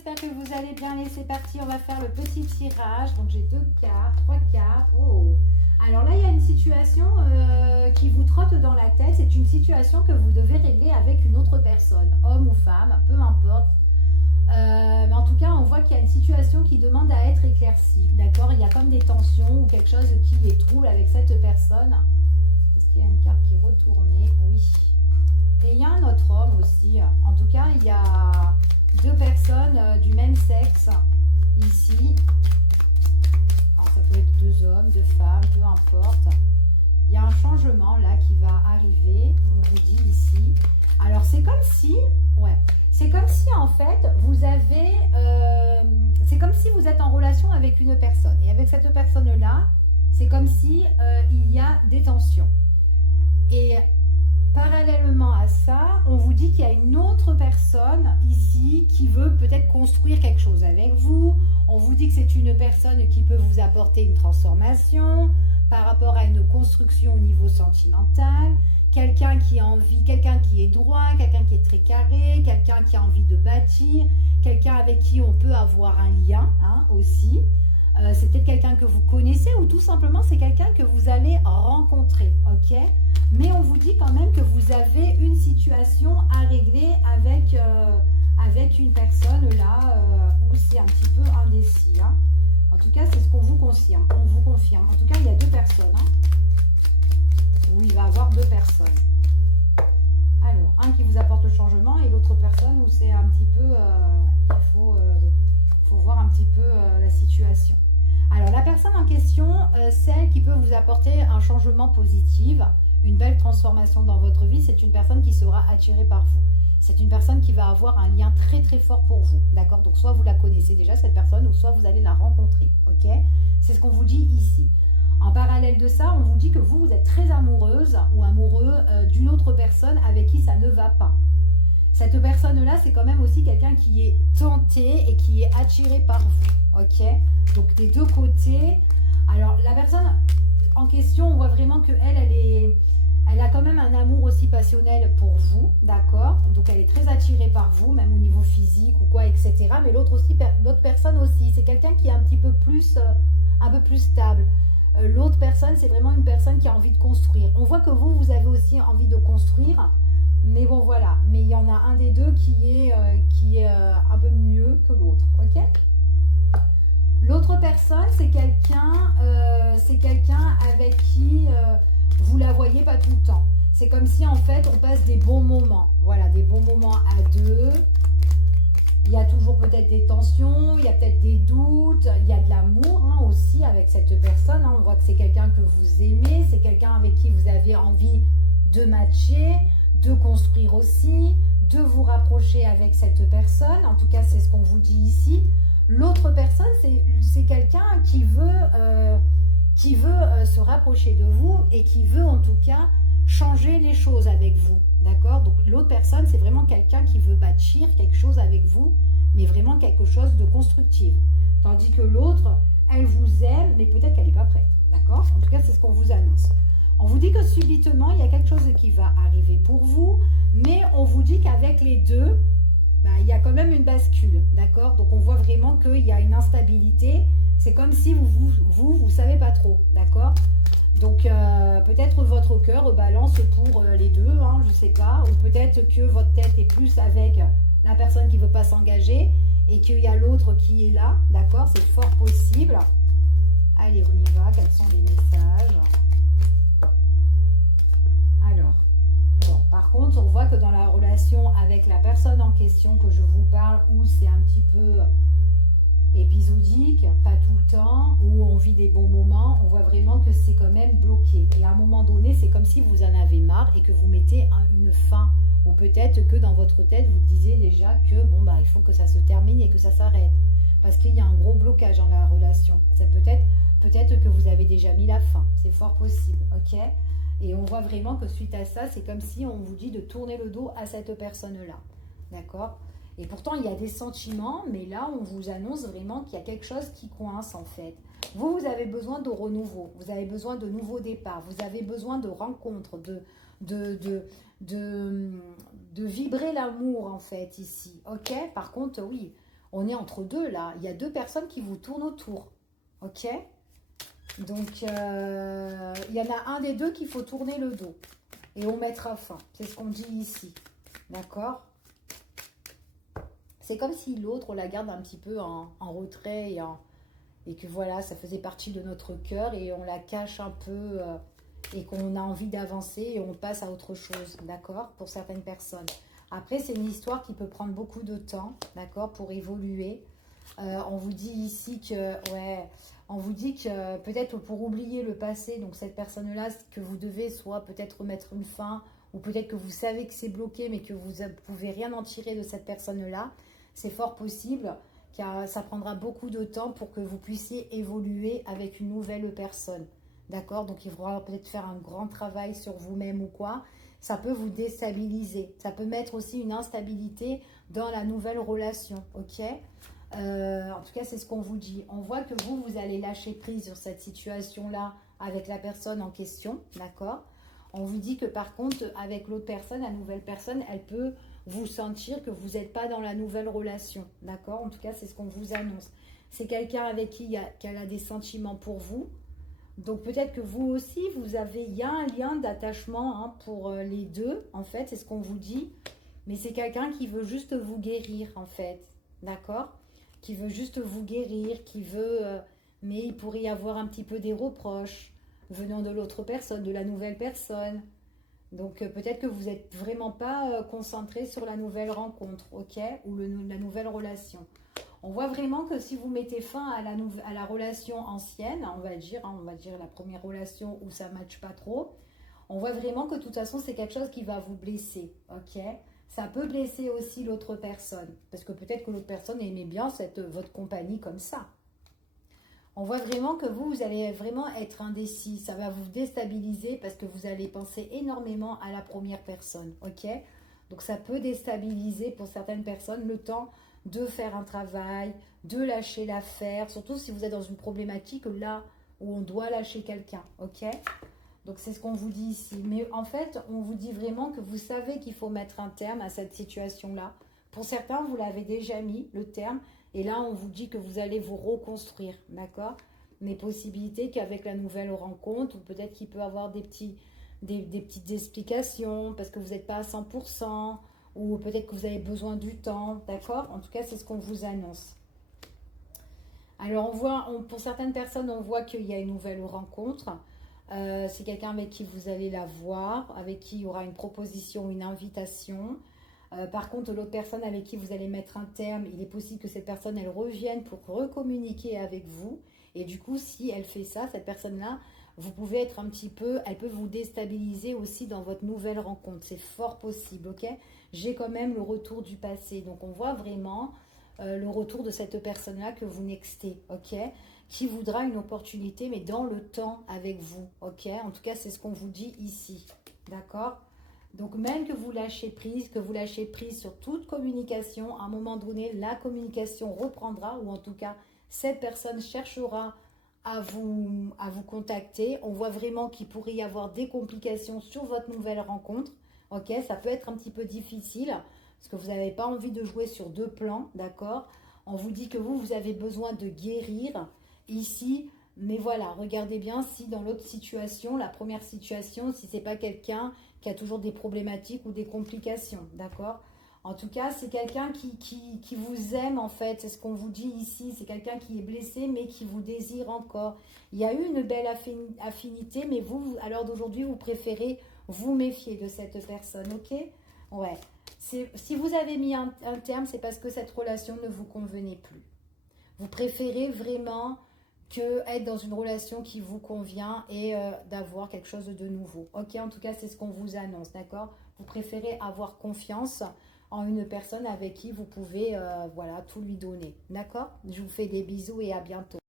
j'espère que vous allez bien. Allez, c'est parti, on va faire le petit tirage. Donc j'ai 2 cartes, 3 cartes. Oh. Alors là, il y a une situation qui vous trotte dans la tête. C'est une situation que vous devez régler avec une autre personne, homme ou femme, peu importe. Mais en tout cas, on voit qu'il y a une situation qui demande à être éclaircie. D'accord? Il y a comme des tensions ou quelque chose qui est trouble avec cette personne. Est-ce qu'il y a une carte qui est retournée? Oui. Et il y a un autre homme aussi. En tout cas, il y a 2 personnes du même sexe ici. Alors, ça peut être 2 hommes, 2 femmes, peu importe. Il y a un changement là qui va arriver, on vous dit ici. Alors, c'est comme si, en fait, vous avez, c'est comme si vous êtes en relation avec une personne. Et avec cette personne-là, c'est comme si il y a des tensions. Et parallèlement à ça, on vous dit qu'il y a une autre personne ici qui veut peut-être construire quelque chose avec vous. On vous dit que c'est une personne qui peut vous apporter une transformation par rapport à une construction au niveau sentimental. Quelqu'un qui a envie, quelqu'un qui est droit, quelqu'un qui est très carré, quelqu'un qui a envie de bâtir, quelqu'un avec qui on peut avoir un lien aussi. C'est peut-être quelqu'un que vous connaissez ou tout simplement c'est quelqu'un que vous allez rencontrer, ok? Mais on vous dit quand même que vous avez une situation à régler avec une personne là où c'est un petit peu indécis. Hein. En tout cas, c'est ce qu'on vous confirme. On vous confirme. En tout cas, il y a 2 personnes. Où il va avoir 2 personnes. Alors, un qui vous apporte le changement et l'autre personne où c'est un petit peu... il faut voir un petit peu la situation. Alors, la personne en question, celle qui peut vous apporter un changement positif, une belle transformation dans votre vie, c'est une personne qui sera attirée par vous. C'est une personne qui va avoir un lien très très fort pour vous, d'accord? Donc, soit vous la connaissez déjà, cette personne, ou soit vous allez la rencontrer, ok? C'est ce qu'on vous dit ici. En parallèle de ça, on vous dit que vous êtes très amoureuse ou amoureux d'une autre personne avec qui ça ne va pas. Cette personne-là, c'est quand même aussi quelqu'un qui est tenté et qui est attiré par vous, ok? Donc, des 2 côtés. Alors, la personne en question, on voit vraiment elle a quand même un amour aussi passionnel pour vous, d'accord? Donc, elle est très attirée par vous, même au niveau physique ou quoi, etc. Mais l'autre personne aussi, c'est quelqu'un qui est un petit peu plus, stable. L'autre personne, c'est vraiment une personne qui a envie de construire. On voit que vous avez aussi envie de construire. Mais bon, voilà. Mais il y en a un des 2 qui est un peu mieux que l'autre, ok? L'autre personne, c'est quelqu'un avec qui vous la voyez pas tout le temps. C'est comme si, en fait, on passe des bons moments. Voilà, des bons moments à 2. Il y a toujours peut-être des tensions, il y a peut-être des doutes, il y a de l'amour aussi avec cette personne. On voit que c'est quelqu'un que vous aimez, c'est quelqu'un avec qui vous avez envie de matcher, de construire aussi, de vous rapprocher avec cette personne. En tout cas, c'est ce qu'on vous dit ici. L'autre personne, c'est quelqu'un qui veut se rapprocher de vous et qui veut en tout cas changer les choses avec vous. D'accord? Donc l'autre personne, c'est vraiment quelqu'un qui veut bâtir quelque chose avec vous, mais vraiment quelque chose de constructif. Tandis que l'autre, elle vous aime, mais peut-être qu'elle n'est pas prête. D'accord? En tout cas, c'est ce qu'on vous annonce. On vous dit que subitement, il y a quelque chose qui va arriver pour vous, mais on vous dit qu'avec les 2, il y a quand même une bascule. D'accord? Donc on voit vraiment qu'il y a une instabilité. C'est comme si vous savez pas trop. D'accord? Donc, peut-être votre cœur balance pour les 2, je ne sais pas. Ou peut-être que votre tête est plus avec la personne qui ne veut pas s'engager et qu'il y a l'autre qui est là. D'accord? C'est fort possible. Allez, on y va. Quels sont les messages? Alors, bon, par contre, on voit que dans la relation avec la personne en question que je vous parle, où c'est un petit peu épisodique, pas tout le temps, où on vit des bons moments, on voit vraiment que c'est quand même bloqué. Et à un moment donné, c'est comme si vous en avez marre et que vous mettez une fin. Ou peut-être que dans votre tête, vous disiez déjà que il faut que ça se termine et que ça s'arrête. Parce qu'il y a un gros blocage dans la relation. C'est peut-être que vous avez déjà mis la fin. C'est fort possible, ok? Et on voit vraiment que suite à ça, c'est comme si on vous dit de tourner le dos à cette personne-là. D'accord? Et pourtant, il y a des sentiments, mais là, on vous annonce vraiment qu'il y a quelque chose qui coince, en fait. Vous avez besoin de renouveau, vous avez besoin de nouveaux départs, vous avez besoin de rencontres, de vibrer l'amour, en fait, ici. Ok? Par contre, oui, On est entre deux là. Il y a deux personnes qui vous tournent autour. Ok? Donc, il y en a un des deux qu'il faut tourner le dos. Et on mettra fin. C'est ce qu'on dit ici. D'accord? C'est comme si l'autre, on la garde un petit peu en retrait et que voilà, ça faisait partie de notre cœur et on la cache un peu et qu'on a envie d'avancer et on passe à autre chose. D'accord? Pour certaines personnes. Après, c'est une histoire qui peut prendre beaucoup de temps. D'accord? Pour évoluer. On vous dit ici que, ouais, on vous dit que peut-être pour oublier le passé, donc cette personne-là, que vous devez soit peut-être remettre une fin, ou peut-être que vous savez que c'est bloqué, mais que vous ne pouvez rien en tirer de cette personne-là, c'est fort possible, car ça prendra beaucoup de temps pour que vous puissiez évoluer avec une nouvelle personne. D'accord? Donc il faudra peut-être faire un grand travail sur vous-même ou quoi. Ça peut vous déstabiliser. Ça peut mettre aussi une instabilité dans la nouvelle relation. Ok? En tout cas, c'est ce qu'on vous dit. On voit que vous allez lâcher prise sur cette situation-là avec la personne en question, d'accord? On vous dit que par contre, avec l'autre personne, la nouvelle personne, elle peut vous sentir que vous n'êtes pas dans la nouvelle relation, d'accord? En tout cas, c'est ce qu'on vous annonce. C'est quelqu'un avec qui elle a des sentiments pour vous. Donc peut-être que vous aussi, il y a un lien d'attachement hein, pour les deux, en fait, c'est ce qu'on vous dit. Mais c'est quelqu'un qui veut juste vous guérir, en fait, d'accord? Qui veut juste vous guérir, qui veut... mais il pourrait y avoir un petit peu des reproches venant de l'autre personne, de la nouvelle personne. Donc peut-être que vous n'êtes vraiment pas concentré sur la nouvelle rencontre, ok? Ou la nouvelle relation. On voit vraiment que si vous mettez fin à la relation ancienne, on va dire la première relation où ça ne matche pas trop, on voit vraiment que de toute façon c'est quelque chose qui va vous blesser, ok? Ça peut blesser aussi l'autre personne, parce que peut-être que l'autre personne aimait bien votre compagnie comme ça. On voit vraiment que vous allez vraiment être indécis, ça va vous déstabiliser parce que vous allez penser énormément à la première personne, ok? Donc ça peut déstabiliser pour certaines personnes le temps de faire un travail, de lâcher l'affaire, surtout si vous êtes dans une problématique là où on doit lâcher quelqu'un, ok? Donc c'est ce qu'on vous dit ici. Mais en fait, on vous dit vraiment que vous savez qu'il faut mettre un terme à cette situation-là. Pour certains, vous l'avez déjà mis, le terme. Et là, on vous dit que vous allez vous reconstruire, d'accord? Mais possibilités qu'avec la nouvelle rencontre, ou peut-être qu'il peut y avoir des petites explications, parce que vous n'êtes pas à 100%, ou peut-être que vous avez besoin du temps, d'accord? En tout cas, c'est ce qu'on vous annonce. Alors, pour certaines personnes, on voit qu'il y a une nouvelle rencontre. C'est quelqu'un avec qui vous allez la voir, avec qui il y aura une proposition, une invitation. Par contre, l'autre personne avec qui vous allez mettre un terme, il est possible que cette personne, elle revienne pour recommuniquer avec vous. Et du coup, si elle fait ça, cette personne-là, vous pouvez être un petit peu, elle peut vous déstabiliser aussi dans votre nouvelle rencontre. C'est fort possible, ok? J'ai quand même le retour du passé. Donc, on voit vraiment le retour de cette personne-là que vous nextez, ok? Qui voudra une opportunité, mais dans le temps avec vous, ok? En tout cas, c'est ce qu'on vous dit ici, d'accord? Donc, même que vous lâchez prise sur toute communication, à un moment donné, la communication reprendra, ou en tout cas, cette personne cherchera à vous contacter. On voit vraiment qu'il pourrait y avoir des complications sur votre nouvelle rencontre, ok? Ça peut être un petit peu difficile, parce que vous n'avez pas envie de jouer sur deux plans, d'accord? On vous dit que vous avez besoin de guérir ici, mais voilà, regardez bien si dans l'autre situation, la première situation, si c'est pas quelqu'un qui a toujours des problématiques ou des complications, d'accord? En tout cas, c'est quelqu'un qui vous aime en fait, c'est ce qu'on vous dit ici, c'est quelqu'un qui est blessé mais qui vous désire encore. Il y a eu une belle affinité, mais vous, à l'heure d'aujourd'hui, vous préférez vous méfier de cette personne, ok? Ouais. Si vous avez mis un terme, c'est parce que cette relation ne vous convenait plus. Vous préférez vraiment être dans une relation qui vous convient et d'avoir quelque chose de nouveau. Ok, en tout cas, c'est ce qu'on vous annonce, d'accord? Vous préférez avoir confiance en une personne avec qui vous pouvez voilà, tout lui donner, d'accord? Je vous fais des bisous et à bientôt.